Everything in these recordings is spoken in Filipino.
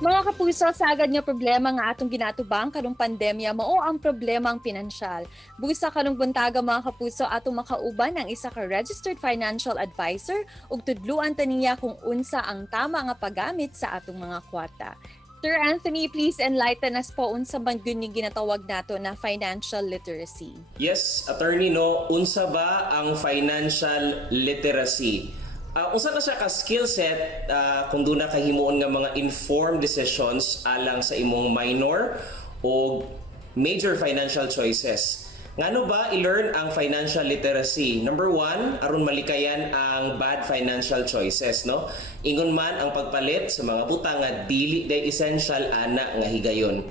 Mga kapuso, sagad nga problema nga atong ginatubang kanong pandemya mao ang problemang pinansyal. Busa kanong buntaga mga kapuso atong makauban ang isa ka registered financial advisor ug tudluan taniya kung unsa ang tama nga paggamit sa atong mga kwarta. Sir Anthony, please enlighten us po unsa man gyud ni ginatawag nato na financial literacy. Yes, attorney, no, unsa ba ang financial literacy? Unsa na siya ka skill set kung doon na kahimuon nga mga informed decisions alang sa imong minor o major financial choices. Ngano ba i-learn ang financial literacy? Number one, aron malikayan ang bad financial choices, no? Ingon man ang pagpalit sa mga butang nga dili day essential ana nga higayon.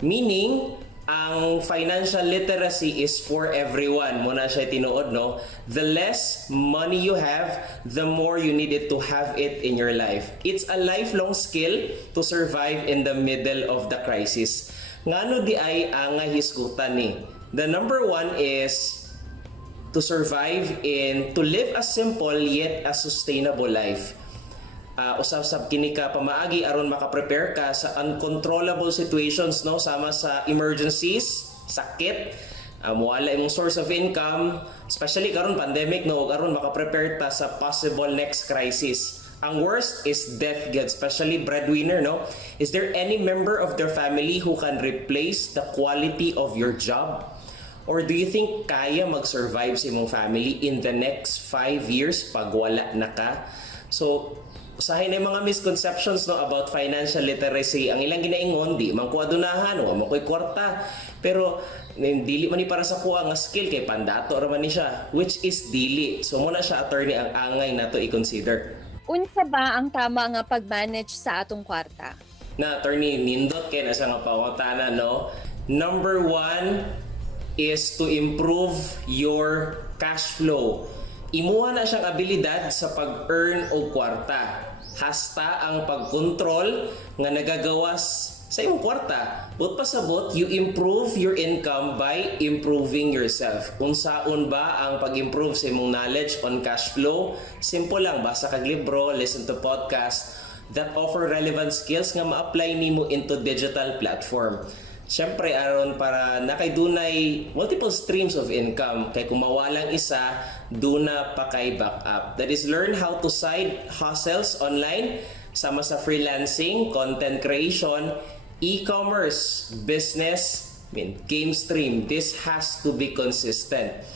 Meaning, ang financial literacy is for everyone. Muna siya tinuod, no? The less money you have, the more you need it to have it in your life. It's a lifelong skill to survive in the middle of the crisis. Ngano di ay ang hisgutan ni? The number one is to survive to live a simple yet a sustainable life. Usab-sab kini ka pamaagi aron makaprepare ka sa uncontrollable situations, no, sama sa emergencies, sakit, wala imong source of income, especially karon pandemic, no, aron makaprepare ta sa possible next crisis. Ang worst is death, especially breadwinner, no? Is there any member of their family who can replace the quality of your job? Or do you think kaya mag-survive sa imong family in the next 5 years pag wala na ka? So, usahay na yung mga misconceptions, no, about financial literacy. Ang ilang ginaingon, di man ko adunahan o makoy kwarta. Pero dili man ni para sa kuha nga skill kay pandato ra man ni siya, which is dili. So muna siya, attorney, ang angay nato i-consider. Unsa ba ang tama nga pag-manage sa atong kwarta? Na, attorney, nindot kay na siya nga pangutana, no? Number one is to improve your cash flow. Imuha na siyang abilidad sa pag-earn o kwarta. Hasta ang pag-control nga nagagawas sa iyong kwarta. But pasabot, you improve your income by improving yourself. Unsaon ba ang pag-improve sa imong knowledge on cash flow? Simple lang, basa kag libro, listen to podcast that offer relevant skills nga ma-apply nimo into digital platform. Siyempre, aron para nakaydunay multiple streams of income. Kaya kung mawalang isa, duna pa kay backup. That is, learn how to side hustles online, sama sa freelancing, content creation, e-commerce, business, game stream. This has to be consistent.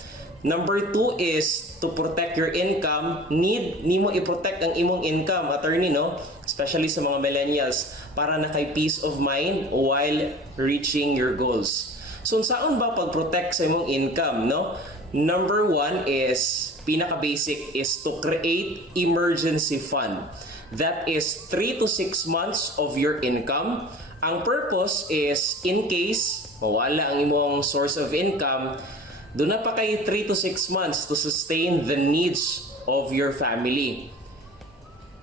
Number two is to protect your income. Need nimo i-protect ang imong income, attorney, no? Especially sa mga millennials, para na kay peace of mind while reaching your goals. So, saan ba pag-protect sa imong income, no? Number one is, pinaka-basic is to create emergency fund. That is 3 to 6 months of your income. Ang purpose is, in case mawala ang imong source of income, doon na pa kayo 3 to 6 months to sustain the needs of your family.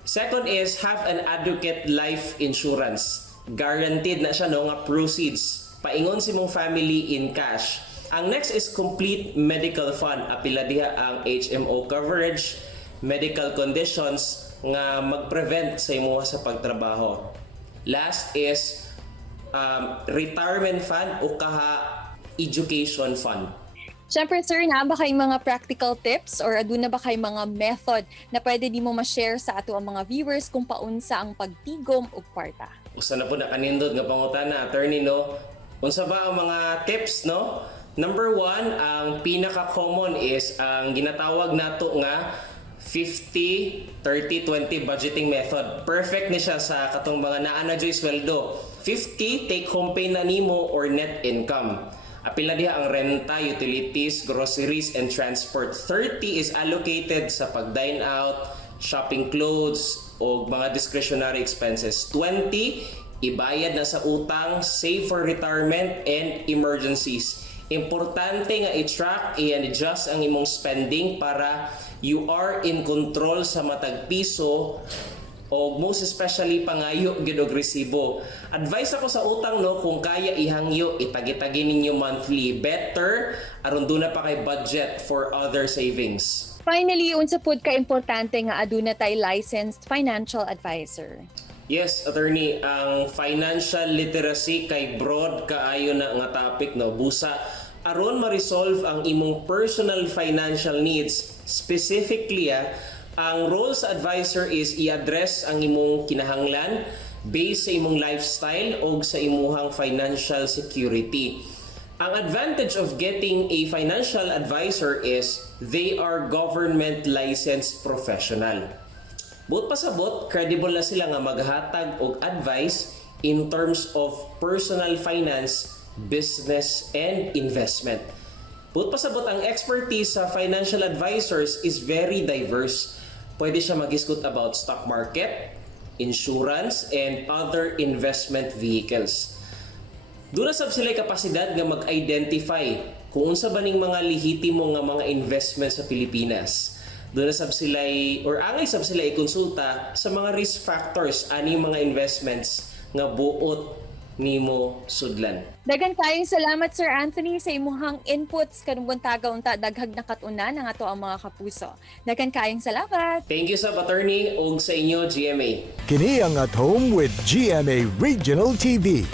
Second is, have an adequate life insurance. Guaranteed na siya, no, nga proceeds. Paingon si mong family in cash. Ang next is complete medical fund. Apila diha ang HMO coverage, medical conditions nga mag-prevent sa imo sa pagtrabaho. Last is retirement fund o kaha education fund. Siyempre, sir, na ba kayong mga practical tips or aduna ba kayong mga method na pwede di mo ma-share sa ato ang mga viewers kung paunsa ang pagtigom o kwarta? Usa na po na kanindot nga pangutana, attorney, no? Unsa ba ang mga tips, no? Number one, ang pinaka-common is ang ginatawag nato nga 50, 30, 20 budgeting method. Perfect ni siya sa katong mga naa na joy sweldo. 50, take home pay na nimo or net income. Apila diha ang renta, utilities, groceries, and transport. 30 is allocated sa pag-dine out, shopping clothes, o mga discretionary expenses. 20, ibayad na sa utang, save for retirement, and emergencies. Importante nga i-track, i-adjust ang imong spending para you are in control sa matag piso o most especially pangayo gid og resibo. Advice ako sa utang, no, kung kaya ihangyo, itagi-tagi ninyo monthly. Better aron do na pa kay budget for other savings. Finally, unsa pud ka importante nga aduna tay licensed financial advisor? Yes, attorney, ang financial literacy kay broad kaayo na nga topic no. Busa aron ma-resolve ang imong personal financial needs, specifically ang role sa advisor is i-address ang imong kinahanglan based sa imong lifestyle o sa imuhang financial security. Ang advantage of getting a financial advisor is they are government licensed professional. Buot pasabot, credible na sila nga maghatag og advice in terms of personal finance, business, and investment. Buot pasabot, ang expertise sa financial advisors is very diverse. Pwede siya mag-discuss about stock market, insurance, and other investment vehicles. Doon na sab sila kapasidad nga mag-identify kung unsa ba ning mga lehitimo nga mga investment sa Pilipinas. Doon na sab sila or angay sab sila i-konsulta sa mga risk factors ani mga investments nga buot nimo sudlan. Dagan kayong salamat Sir Anthony sa imuhang inputs kanang buntaga unta daghag nakatunan ang ato ang mga kapuso. Dagan kayong salamat. Thank you sa attorney ug sa inyo GMA. Kini ang At Home with GMA Regional TV.